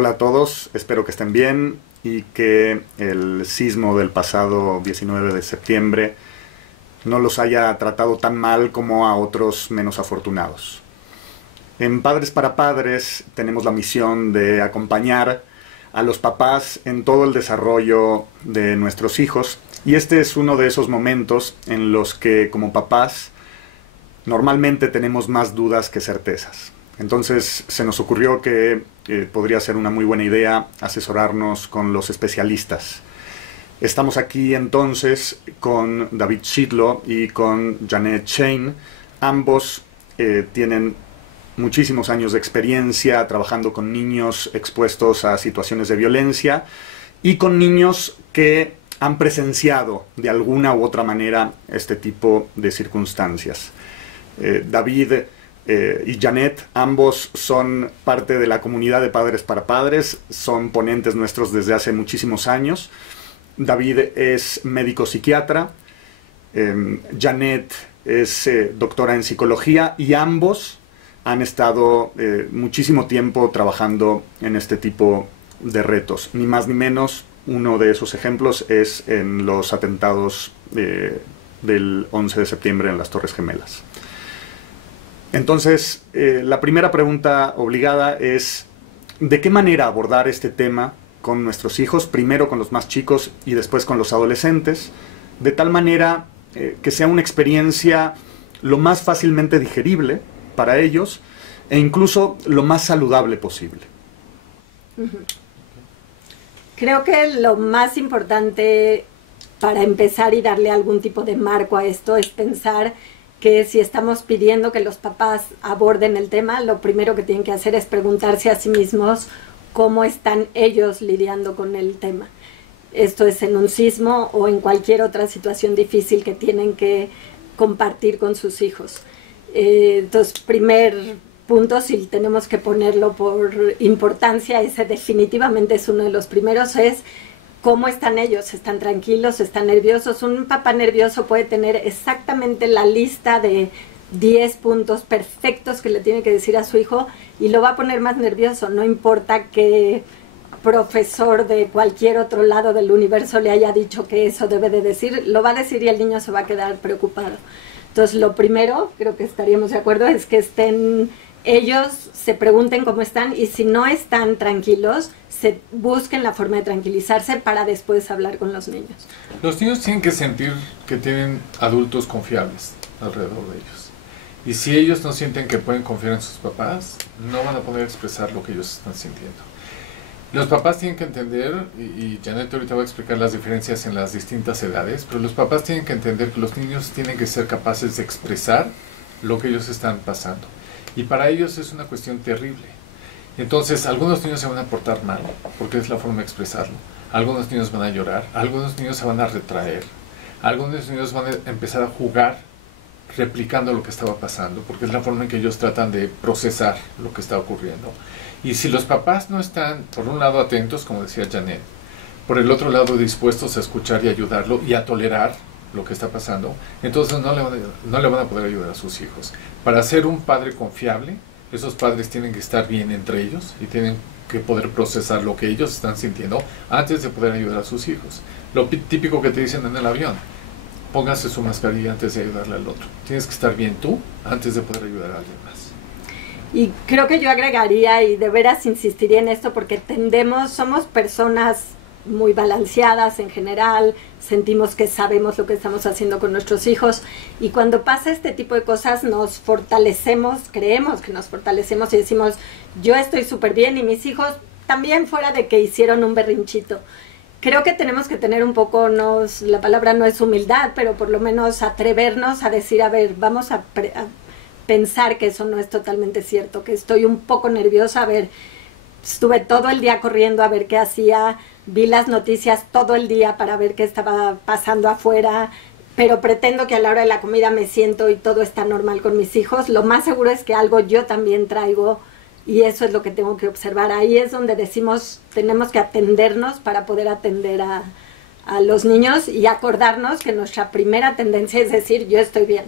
Hola a todos, espero que estén bien y que el sismo del pasado 19 de septiembre no los haya tratado tan mal como a otros menos afortunados. En Padres para Padres tenemos la misión de acompañar a los papás en todo el desarrollo de nuestros hijos, y este es uno de esos momentos en los que como papás normalmente tenemos más dudas que certezas. Entonces se nos ocurrió que podría ser una muy buena idea asesorarnos con los especialistas. Estamos aquí entonces con David Shidlo y con Janet Shane. Ambos tienen muchísimos años de experiencia trabajando con niños expuestos a situaciones de violencia y con niños que han presenciado de alguna u otra manera este tipo de circunstancias. David y Janet, ambos son parte de la comunidad de Padres para Padres, son ponentes nuestros desde hace muchísimos años. David es médico psiquiatra, Janet es doctora en psicología, y ambos han estado muchísimo tiempo trabajando en este tipo de retos. Ni más ni menos, uno de esos ejemplos es en los atentados del 11 de septiembre en las Torres Gemelas. Entonces, la primera pregunta obligada es: ¿de qué manera abordar este tema con nuestros hijos? Primero con los más chicos y después con los adolescentes, de tal manera que sea una experiencia lo más fácilmente digerible para ellos e incluso lo más saludable posible. Creo que lo más importante para empezar y darle algún tipo de marco a esto es pensar que si estamos pidiendo que los papás aborden el tema, lo primero que tienen que hacer es preguntarse a sí mismos cómo están ellos lidiando con el tema. Esto es en un sismo o en cualquier otra situación difícil que tienen que compartir con sus hijos. Entonces, primer punto, si tenemos que ponerlo por importancia, ese definitivamente es uno de los primeros, es ¿cómo están ellos? ¿Están tranquilos? ¿Están nerviosos? Un papá nervioso puede tener exactamente la lista de 10 puntos perfectos que le tiene que decir a su hijo y lo va a poner más nervioso. No importa qué profesor de cualquier otro lado del universo le haya dicho que eso debe de decir, lo va a decir y el niño se va a quedar preocupado. Entonces, lo primero, creo que estaríamos de acuerdo, es que ellos se pregunten cómo están, y si no están tranquilos, se busquen la forma de tranquilizarse para después hablar con los niños. Los niños tienen que sentir que tienen adultos confiables alrededor de ellos. Y si ellos no sienten que pueden confiar en sus papás, no van a poder expresar lo que ellos están sintiendo. Los papás tienen que entender, y Janet ahorita va a explicar las diferencias en las distintas edades, pero los papás tienen que entender que los niños tienen que ser capaces de expresar lo que ellos están pasando. Y para ellos es una cuestión terrible. Entonces, algunos niños se van a portar mal, porque es la forma de expresarlo. Algunos niños van a llorar, algunos niños se van a retraer, algunos niños van a empezar a jugar replicando lo que estaba pasando, porque es la forma en que ellos tratan de procesar lo que está ocurriendo. Y si los papás no están, por un lado, atentos, como decía Janet, por el otro lado, dispuestos a escuchar y ayudarlo y a tolerar lo que está pasando, entonces no le van a poder ayudar a sus hijos. Para ser un padre confiable, esos padres tienen que estar bien entre ellos y tienen que poder procesar lo que ellos están sintiendo antes de poder ayudar a sus hijos. Lo típico que te dicen en el avión: póngase su mascarilla antes de ayudarle al otro. Tienes que estar bien tú antes de poder ayudar a alguien más. Y creo que yo agregaría, y de veras insistiría en esto, porque somos personas muy balanceadas en general, sentimos que sabemos lo que estamos haciendo con nuestros hijos, y cuando pasa este tipo de cosas nos fortalecemos, creemos que nos fortalecemos y decimos: yo estoy súper bien y mis hijos también, fuera de que hicieron un berrinchito. Creo que tenemos que tener un poco, la palabra no es humildad, pero por lo menos atrevernos a decir: a ver, vamos a pensar que eso no es totalmente cierto, que estoy un poco nerviosa. A ver, estuve todo el día corriendo a ver qué hacía, vi las noticias todo el día para ver qué estaba pasando afuera, pero pretendo que a la hora de la comida me siento y todo está normal con mis hijos. Lo más seguro es que algo yo también traigo, y eso es lo que tengo que observar. Ahí es donde decimos, tenemos que atendernos para poder atender a los niños y acordarnos que nuestra primera tendencia es decir: yo estoy bien.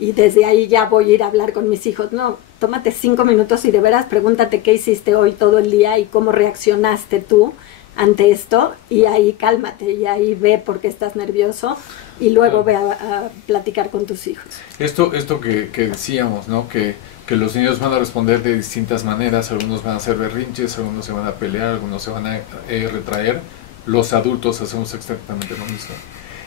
y desde ahí ya voy a ir a hablar con mis hijos. No, tómate 5 minutos y de veras pregúntate qué hiciste hoy todo el día y cómo reaccionaste tú ante esto, y ahí cálmate, y ahí ve por qué estás nervioso, y luego ve a platicar con tus hijos. Esto que decíamos, ¿no? Que los niños van a responder de distintas maneras, algunos van a hacer berrinches, algunos se van a pelear, algunos se van a retraer. Los adultos hacemos exactamente lo mismo.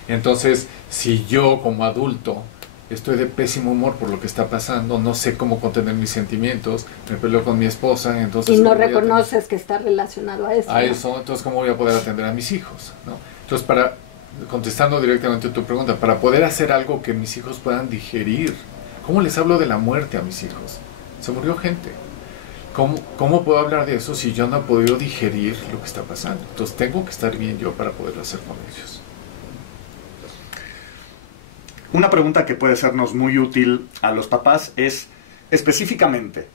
Entonces, si yo como adulto estoy de pésimo humor por lo que está pasando, no sé cómo contener mis sentimientos, me peleo con mi esposa, entonces... Y no reconoces que está relacionado a eso. A eso, entonces ¿cómo voy a poder atender a mis hijos, ¿no? Entonces, contestando directamente a tu pregunta, para poder hacer algo que mis hijos puedan digerir, ¿cómo les hablo de la muerte a mis hijos? Se murió gente. ¿Cómo puedo hablar de eso si yo no he podido digerir lo que está pasando? Entonces tengo que estar bien yo para poderlo hacer con ellos. Una pregunta que puede sernos muy útil a los papás es, específicamente,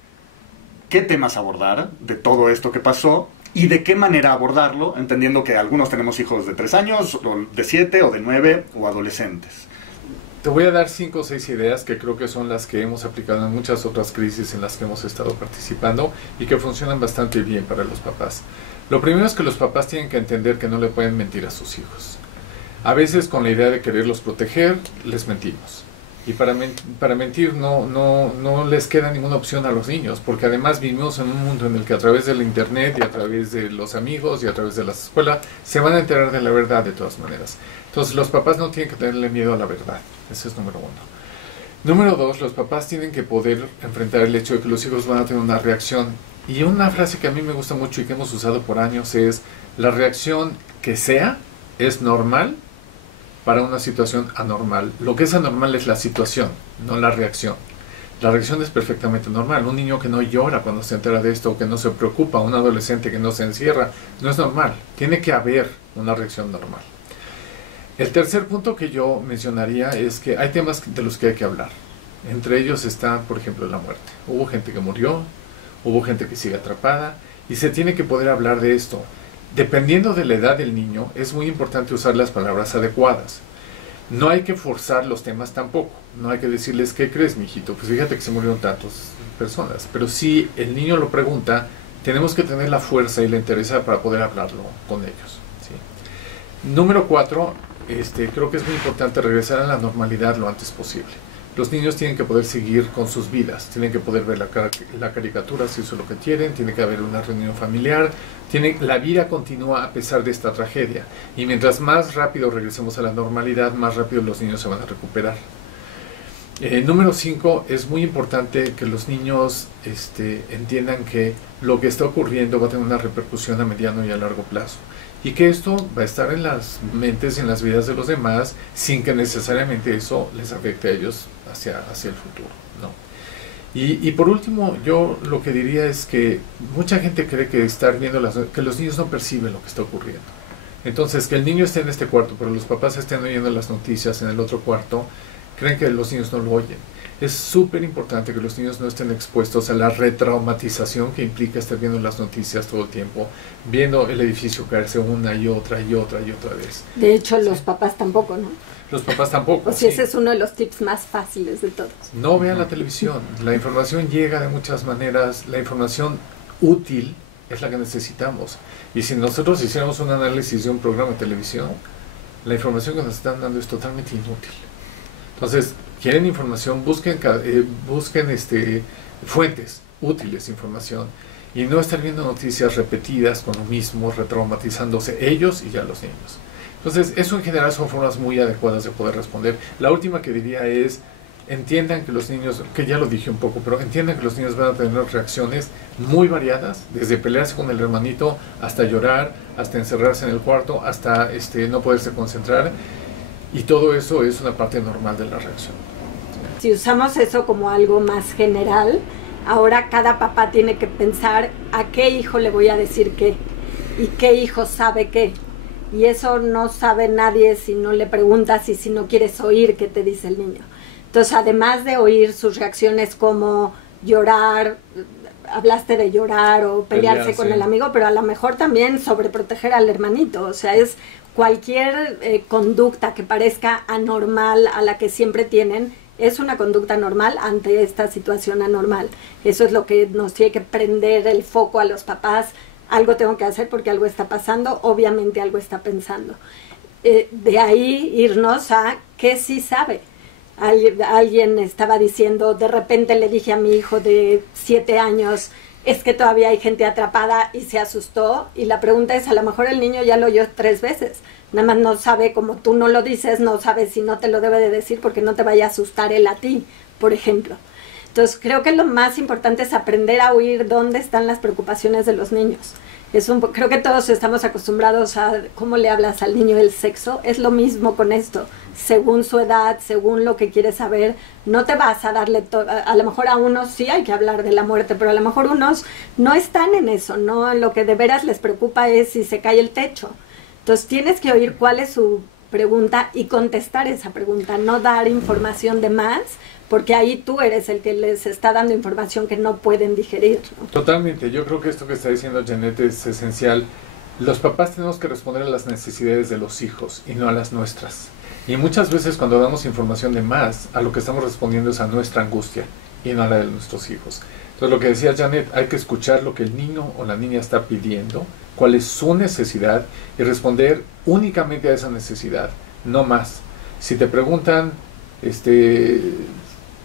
¿qué temas abordar de todo esto que pasó y de qué manera abordarlo? Entendiendo que algunos tenemos hijos de 3 años, o de 7, o de 9, o adolescentes. Te voy a dar 5 o 6 ideas que creo que son las que hemos aplicado en muchas otras crisis en las que hemos estado participando y que funcionan bastante bien para los papás. Lo primero es que los papás tienen que entender que no le pueden mentir a sus hijos. A veces con la idea de quererlos proteger, les mentimos. Y para mentir no les queda ninguna opción a los niños, porque además vivimos en un mundo en el que a través del internet y a través de los amigos y a través de la escuela se van a enterar de la verdad de todas maneras. Entonces los papás no tienen que tenerle miedo a la verdad. Ese es número 1. Número 2, los papás tienen que poder enfrentar el hecho de que los hijos van a tener una reacción. Y una frase que a mí me gusta mucho y que hemos usado por años es: la reacción que sea es normal para una situación anormal. Lo que es anormal es la situación, no la reacción. La reacción es perfectamente normal. Un niño que no llora cuando se entera de esto, o que no se preocupa, un adolescente que no se encierra, no es normal. Tiene que haber una reacción normal. El tercer punto que yo mencionaría es que hay temas de los que hay que hablar. Entre ellos está, por ejemplo, la muerte. Hubo gente que murió, hubo gente que sigue atrapada, y se tiene que poder hablar de esto. Dependiendo de la edad del niño, es muy importante usar las palabras adecuadas. No hay que forzar los temas tampoco. No hay que decirles, ¿qué crees, mijito? Pues fíjate que se murieron tantas personas. Pero si el niño lo pregunta, tenemos que tener la fuerza y la interés para poder hablarlo con ellos, ¿sí? Número 4, creo que es muy importante regresar a la normalidad lo antes posible. Los niños tienen que poder seguir con sus vidas, tienen que poder ver la caricatura si eso es lo que quieren, tiene que haber una reunión familiar, la vida continúa a pesar de esta tragedia, y mientras más rápido regresemos a la normalidad, más rápido los niños se van a recuperar. Número 5, es muy importante que los niños entiendan que lo que está ocurriendo va a tener una repercusión a mediano y a largo plazo, y que esto va a estar en las mentes y en las vidas de los demás sin que necesariamente eso les afecte a ellos hacia el futuro, ¿no? Y por último, yo lo que diría es que mucha gente cree que que los niños no perciben lo que está ocurriendo. Entonces, que el niño esté en este cuarto, pero los papás estén oyendo las noticias en el otro cuarto, creen que los niños no lo oyen. Es súper importante que los niños no estén expuestos a la retraumatización que implica estar viendo las noticias todo el tiempo, viendo el edificio caerse una y otra y otra y otra vez. De hecho, los papás tampoco, ¿no? Los papás tampoco. O sea, ese es uno de los tips más fáciles de todos. No vean la televisión. La información llega de muchas maneras. La información útil es la que necesitamos. Y si nosotros hiciéramos un análisis de un programa de televisión, la información que nos están dando es totalmente inútil. Entonces, quieren información, busquen fuentes útiles de información, y no estar viendo noticias repetidas con lo mismo, retraumatizándose ellos y ya los niños. Entonces, eso en general son formas muy adecuadas de poder responder. La última que diría es, entiendan que los niños, que ya lo dije un poco, pero entiendan que los niños van a tener reacciones muy variadas, desde pelearse con el hermanito, hasta llorar, hasta encerrarse en el cuarto, hasta no poderse concentrar, y todo eso es una parte normal de la reacción. Si usamos eso como algo más general, ahora cada papá tiene que pensar a qué hijo le voy a decir qué, y qué hijo sabe qué. Y eso no sabe nadie si no le preguntas y si no quieres oír qué te dice el niño. Entonces, además de oír sus reacciones como llorar, hablaste de llorar o pelearse con el amigo, pero a lo mejor también sobreproteger al hermanito. O sea, es cualquier conducta que parezca anormal a la que siempre tienen, es una conducta normal ante esta situación anormal. Eso es lo que nos tiene que prender el foco a los papás. Algo tengo que hacer porque algo está pasando, obviamente algo está pensando. De ahí irnos a qué sí sabe. Alguien estaba diciendo, de repente le dije a mi hijo de 7 años, es que todavía hay gente atrapada, y se asustó. Y la pregunta es, a lo mejor el niño ya lo oyó 3 veces. Nada más no sabe, como tú no lo dices, no sabe si no te lo debe de decir porque no te vaya a asustar él a ti, por ejemplo. Entonces creo que lo más importante es aprender a oír dónde están las preocupaciones de los niños. Creo que todos estamos acostumbrados a cómo le hablas al niño del sexo. Es lo mismo con esto. Según su edad, según lo que quiere saber, no te vas a darle a lo mejor a unos sí hay que hablar de la muerte, pero a lo mejor unos no están en eso, ¿no? Lo que de veras les preocupa es si se cae el techo. Entonces tienes que oír cuál es su pregunta y contestar esa pregunta, no dar información de más, porque ahí tú eres el que les está dando información que no pueden digerir, ¿no? Totalmente, yo creo que esto que está diciendo Janet es esencial. Los papás tenemos que responder a las necesidades de los hijos y no a las nuestras. Y muchas veces cuando damos información de más, a lo que estamos respondiendo es a nuestra angustia y no a la de nuestros hijos. Entonces lo que decía Janet, hay que escuchar lo que el niño o la niña está pidiendo, cuál es su necesidad y responder únicamente a esa necesidad, no más. Si te preguntan,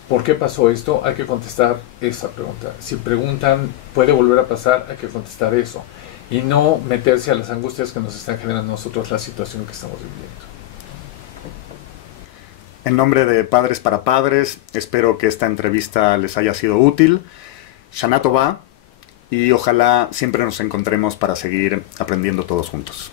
¿por qué pasó esto? Hay que contestar esa pregunta. Si preguntan, ¿puede volver a pasar? Hay que contestar eso. Y no meterse a las angustias que nos están generando a nosotros la situación que estamos viviendo. En nombre de Padres para Padres, espero que esta entrevista les haya sido útil. Shana Tová, y ojalá siempre nos encontremos para seguir aprendiendo todos juntos.